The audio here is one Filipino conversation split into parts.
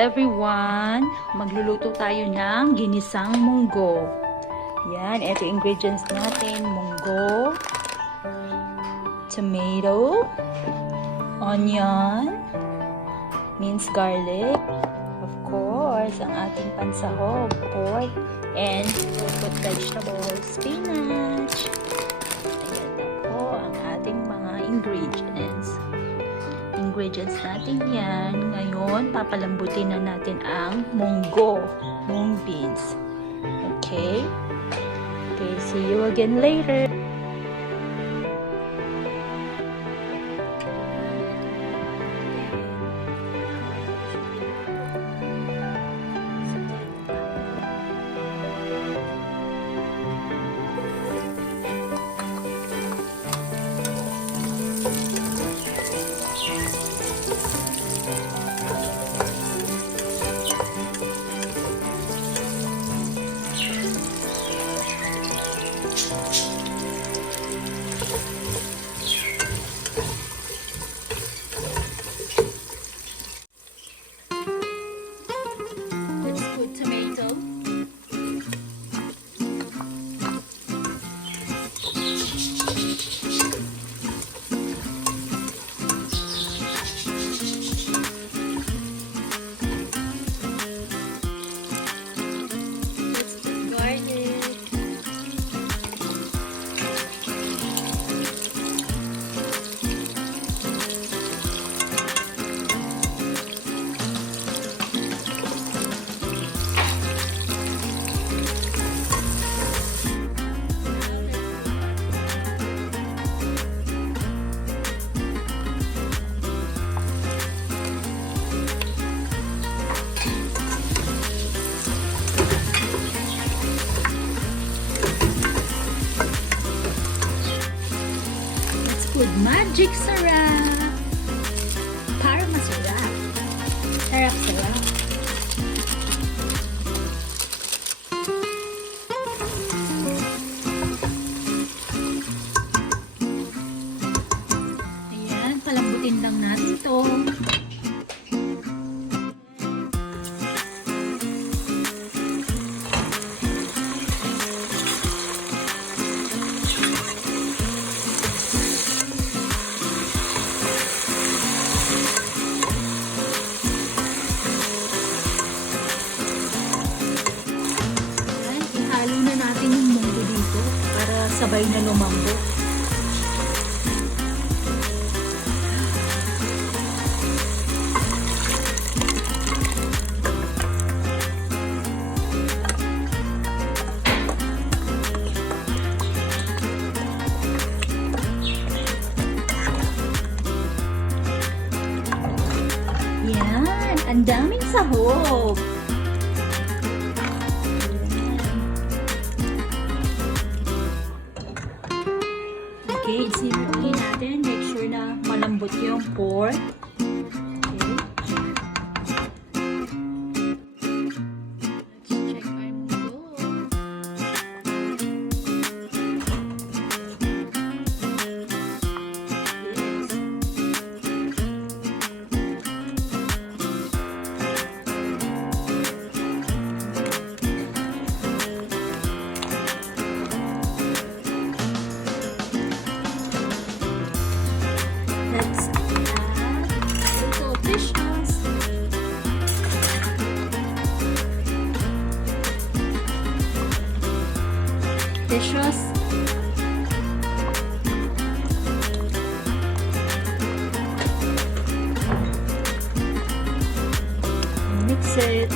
everyone! Magluluto tayo ng ginisang munggo. Yan, ito ingredients natin. Munggo, tomato, onion, minced garlic, of course, ang ating pansahog, pork, and put vegetables, spinach. Ayan na po ang ating mga ingredients natin yan. Ngayon, papalambutin na natin ang munggo, mung beans. Okay? Okay, see you again later. With magic sarap para masarap. Sarap. Ayan, palambutin lang natin ito. Sabay na lumambot. Yan, ang daming sahog. Okay, isinuhin natin. Make sure na malambot yung pork. Okay. Let's check our munggo. Let's add little fish sauce. Fish sauce. Mix it.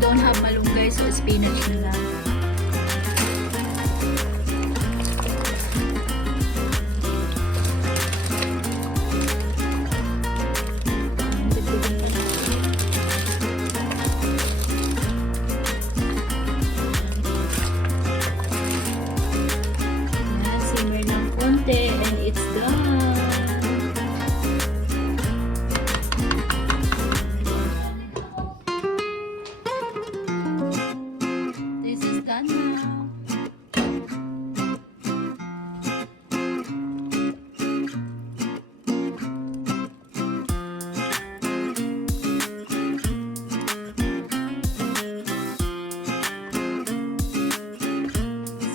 don't have malunggay, so spinach na lang. Yan, simmer ng konti and it's done. This is done now.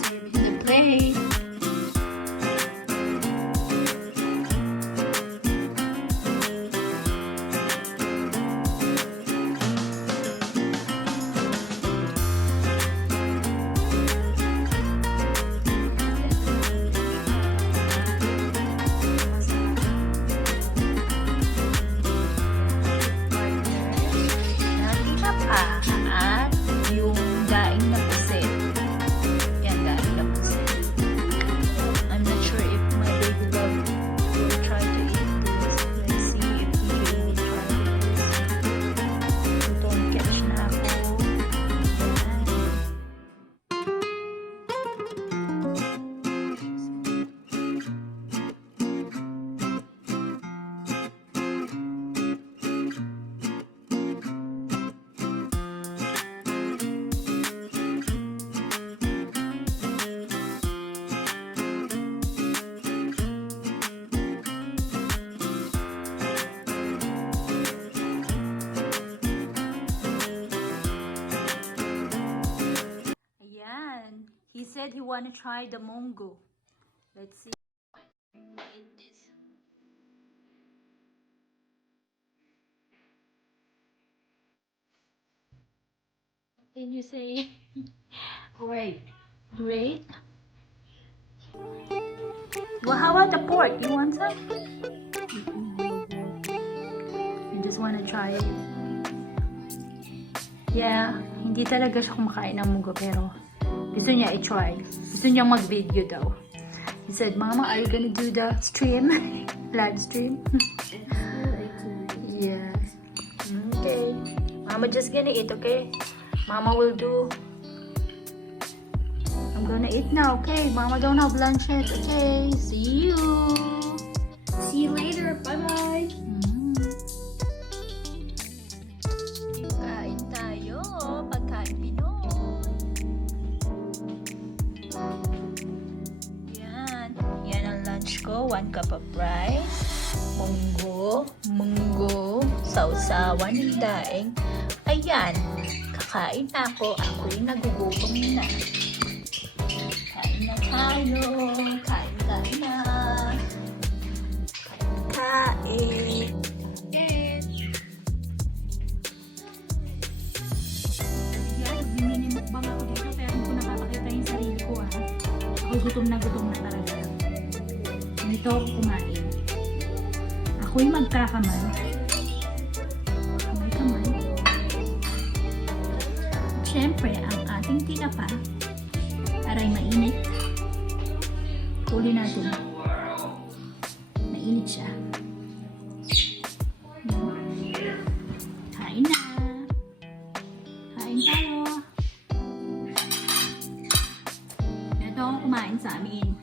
Serve in the plate. At yung daing na pusit. Yan, daing na pusit. I'm not sure if my baby love will try to eat this. Let's see if he will try this. Don't catch na ako. Yan. Ayan. He said he wanna try the mongo. Let's see. Eat this. What can you say? Great. Great. Well, how about the pork? You want some? You just wanna try it? Yeah, hindi talaga siya kumakain ng mugo pero gusto niya i-try. Gusto niya mag-video daw. He said, Mama, are you gonna do the stream? Live stream? Yes. Okay. Mama just gonna eat, okay? Mama will do. I'm gonna eat now, okay? Mama don't have lunch yet, okay? See you. See you later. Bye-bye. Kain tayo. Pagkain Pinoy. Yan. Yan ang lunch ko. 1 cup of rice. Munggo. Sausawan ng daing. Ayan. Kakain na ako. Ako'y nagugutom na. Kain na tayo. Kain na. Kain. Minimukbang ako dito pero hindi ko nakapakita yung sarili ko ha. Ako gutom na talaga. Ganito ako kumain. Ako'y magkakamay. Kamay. Siyempre, ang ating tinapa aray mainit. Tuloy natin. Mainit siya. Kain na. Kain tayo. Ito ako kumain sa amin.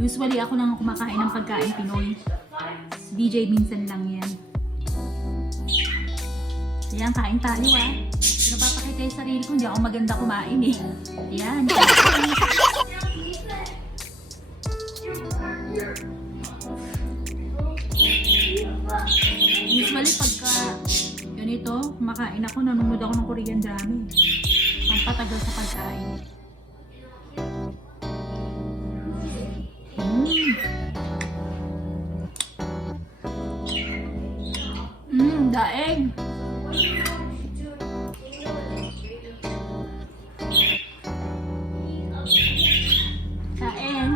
Usually ako lang kumakain ng pagkain Pinoy. Si DJ minsan lang yan. Ayan, kain tayo ah. Pinapapakita yung sarili ko, hindi ako maganda kumain eh. Ayan. Usually pagka ganito, kumakain ako, nanonood ako ng Korean drama eh. Pampatagal sa pagkain. Daeng. Daeng.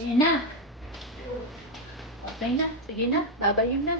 Ayan na. Okay na. Sige na. Babayin na.